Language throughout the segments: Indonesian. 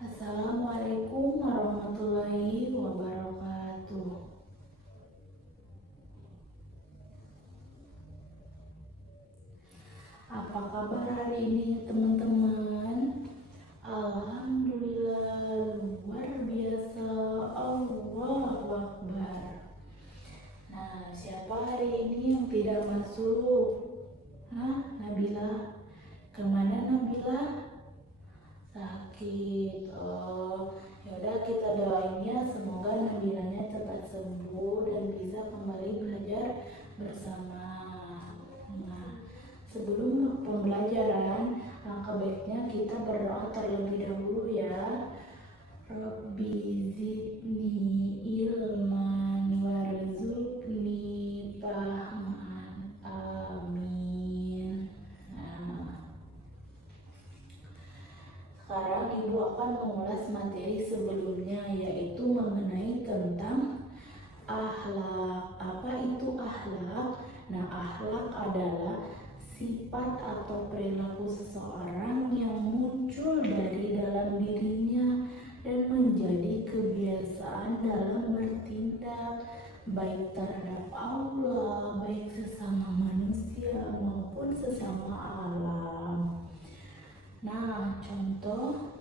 Assalamualaikum warahmatullahi wabarakatuh. Apa kabar hari ini teman-teman? Alhamdulillah, luar biasa. Allahu Akbar. Nah, siapa hari ini yang tidak masuk? Nabila? Kemana Nabila? Sakit. Yaudah, kita doain ya, semoga Nabilanya cepat sembuh dan bisa kembali belajar bersama. Nah, sebelum pembelajaran, langkah baiknya kita berdoa terlebih dahulu ya. Rabbi zidni ilman warzuqni fahman. Amin. Nah, sekarang Ibu akan mengulas materi sebelumnya, yaitu mengenai tentang akhlak. Apa itu akhlak? Nah, akhlak adalah sifat atau perilaku seseorang yang muncul dari dalam dirinya dan menjadi kebiasaan dalam bertindak, baik terhadap Allah, baik sesama manusia maupun sesama alam. Nah, contoh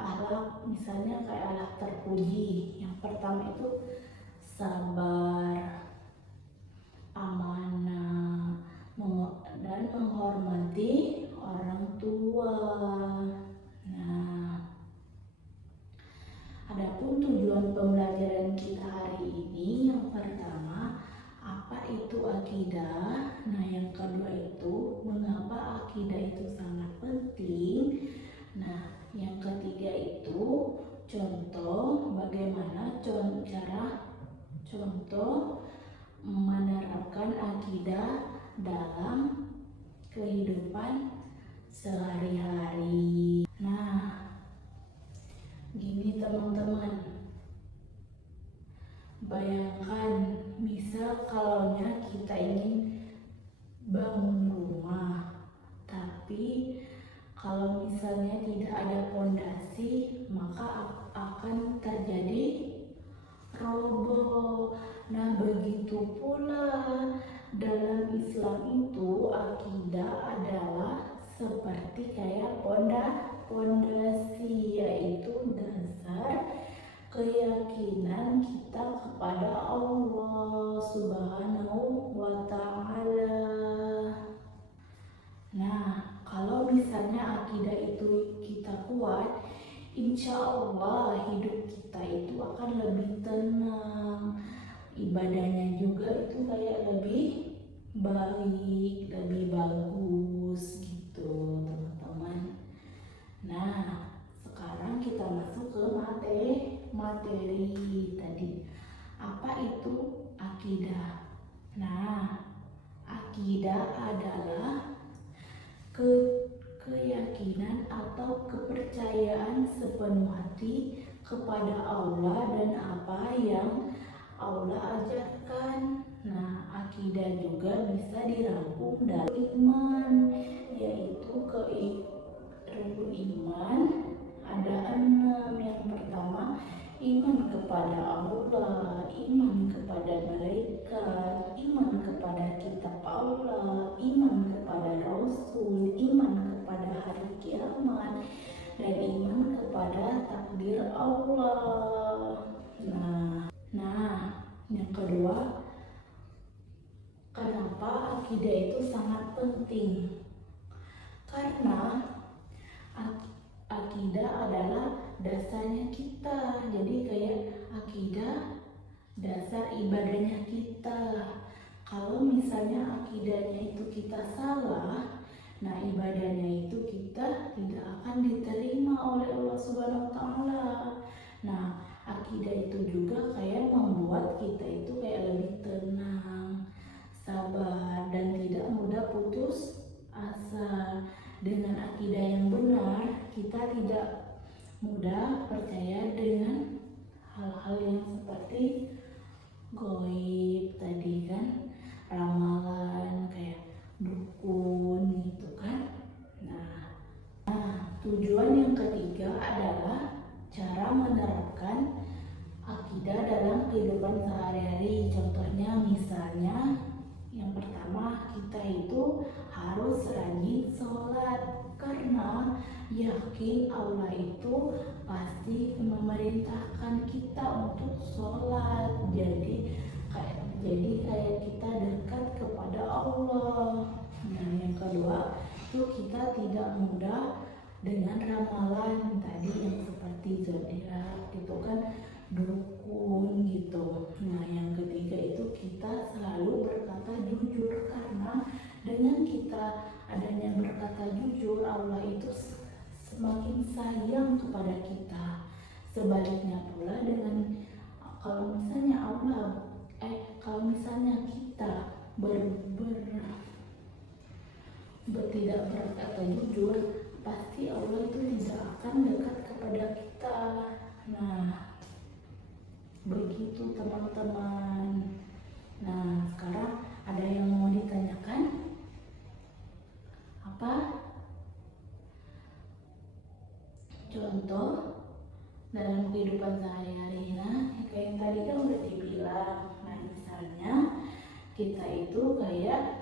akhlak misalnya kayak akhlak terpuji. Yang pertama itu sabar, amanah, dan menghormati orang tua. Nah, adapun tujuan pembelajaran kita hari ini, yang pertama, apa itu akidah? Nah, yang kedua itu, mengapa akidah itu sangat penting? Nah, yang ketiga itu, contoh bagaimana contoh menerapkan akidah dalam kehidupan sehari-hari. Nah, gini teman-teman, bayangkan misal kalau kita ingin bangun rumah, tapi kalau misalnya tidak ada pondasi, maka akan terjadi roboh. Nah, begitu pula dalam Islam itu akidah adalah seperti kayak pondasi, yaitu dasar keyakinan kita kepada Allah Subhanahu wa Ta'ala. Nah, kalau misalnya akidah itu kita kuat, insya Allah hidup kita itu akan lebih tenang, ibadahnya juga itu kayak lebih baik, lebih bagus gitu teman-teman. Nah, sekarang kita masuk ke materi tadi. Apa itu akidah? Nah, akidah adalah keyakinan atau kepercayaan sepenuh hati kepada Allah dan apa yang Allah ajarkan. Nah, akidah juga bisa dirangkum dalam iman, yaitu rukun iman ada 6. Yang pertama, iman kepada Allah, iman kepada malaikat, iman kepada kitab Allah, iman kepada Rasul, iman kepada hari kiamat, dan iman kepada takdir Allah. Nah, yang kedua, kenapa akidah itu sangat penting? Karena akidah adalah dasarnya kita. Jadi kayak akidah dasar ibadahnya kita. Kalau misalnya akidahnya itu kita salah, nah ibadahnya itu kita tidak akan diterima oleh Allah Subhanahu wa Ta'ala. Nah, akidah itu juga kayak membuat kita itu kayak lebih tenang, sabar, dan tidak mudah putus asa. Dengan akidah yang benar, kita tidak mudah percaya dengan hal-hal yang seperti goib tadi kan, ramalan kayak dukun gitu kan. Nah, tujuan Tujuan yang ketiga adalah cara menerapkan akidah dalam kehidupan sehari-hari. Contohnya misalnya yang pertama, kita itu harus rajin sholat karena yakin Allah itu pasti memerintahkan kita untuk sholat. Jadi kayak kita dekat kepada Allah. Nah, yang kedua itu kita tidak mudah dengan ramalan tadi yang seperti zodiak gitu kan, dukun gitu. Nah, yang ketiga itu kita selalu berkata jujur karena dengan kita adanya berkata jujur, Allah itu semakin sayang kepada kita. Sebaliknya pula dengan kalau misalnya kita tidak berkata jujur, pasti Allah itu tidak akan dekat kepada kita. Nah, begitu teman-teman. Nah, sekarang ada yang mau ditanyakan? Apa? Contoh dalam kehidupan sehari-hari. Nah, kayak yang tadi kan udah dibilang. Nah, misalnya kita itu kayak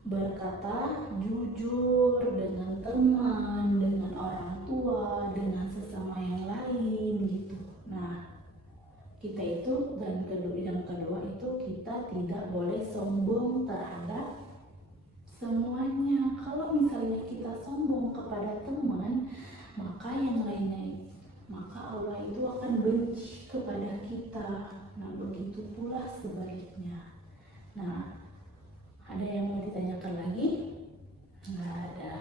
berkata jujur dengan teman, dengan orang tua, dengan sesama yang lain gitu. Nah, kita itu yang kedua itu kita tidak boleh sombong terhadap semuanya. Kalau misalnya kita sombong kepada teman, maka yang lainnya, maka Allah itu akan benci kepada kita. Nah, begitu pula sebaliknya. Nah, ada yang mau ditanyakan lagi? Nggak ada.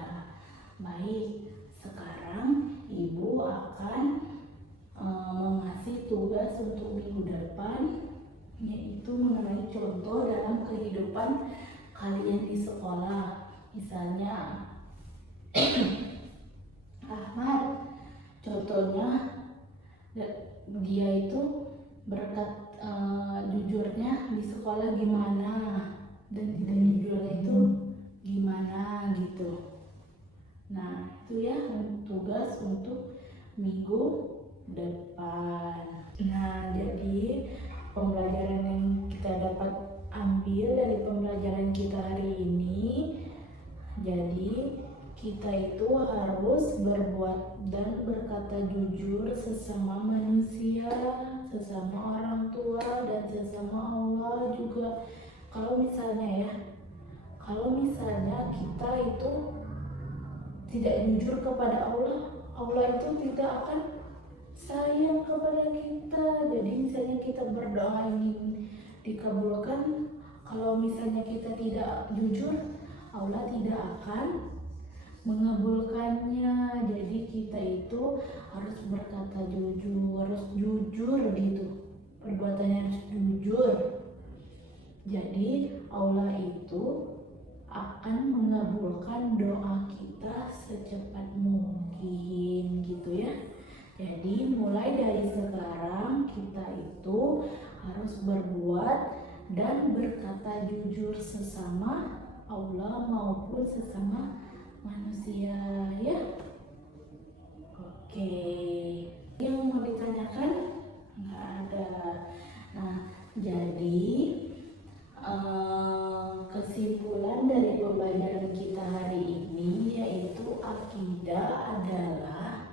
Baik, sekarang Ibu akan mengasih tugas untuk minggu depan, yaitu mengenai contoh dalam kehidupan kalian di sekolah. Misalnya Ahmad, contohnya dia itu jujurnya di sekolah gimana, dan tidak jujurnya itu gimana gitu. Nah, itu ya tugas untuk minggu depan. Nah, jadi pembelajaran yang kita dapat ambil dari pembelajaran kita hari ini, jadi kita itu harus berbuat dan berkata jujur sesama manusia, sesama orang tua, dan sesama Allah juga. Kalau misalnya kita itu tidak jujur kepada Allah, Allah itu tidak akan sayang kepada kita. Jadi misalnya kita berdoa ingin dikabulkan, kalau misalnya kita tidak jujur, Allah tidak akan mengabulkannya. Jadi kita itu harus berkata jujur, harus jujur gitu, perbuatannya harus jujur. Jadi Allah itu akan mengabulkan doa kita secepat mungkin gitu ya. Jadi mulai dari sekarang kita itu harus berbuat dan berkata jujur sesama Allah maupun sesama manusia ya. Oke, yang mau ditanyakan? Nggak ada. Nah, jadi kesimpulan dari pembelajaran kita hari ini yaitu akidah adalah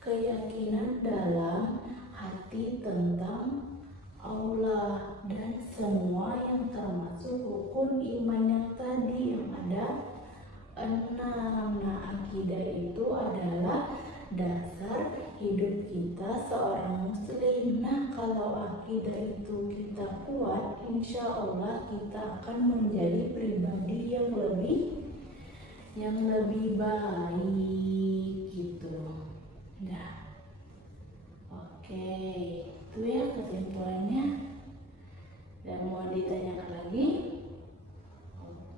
keyakinan dalam hati tentang Allah dan semua yang termasuk rukun iman yang tadi yang ada 6. Nah, akidah itu adalah dasar hidup kita seorang muslim. Nah, kalau akidah itu kita kuat, insya Allah kita akan menjadi pribadi yang lebih baik gitu. Nah, oke, itu ya kesimpulannya. Dan mau ditanyakan lagi?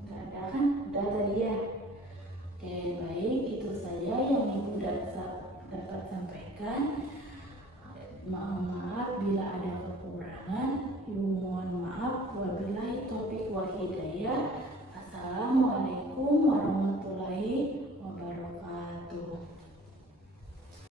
Nggak ada kan? Udah tadi ya. Oke, baik, itu saja yang Ibu dapat sampaikan. Maaf bila ada kekurangan. Ibu mohon maaf. Wabillahi taufiq wal hidayah. Assalamualaikum warahmatullahi wabarakatuh.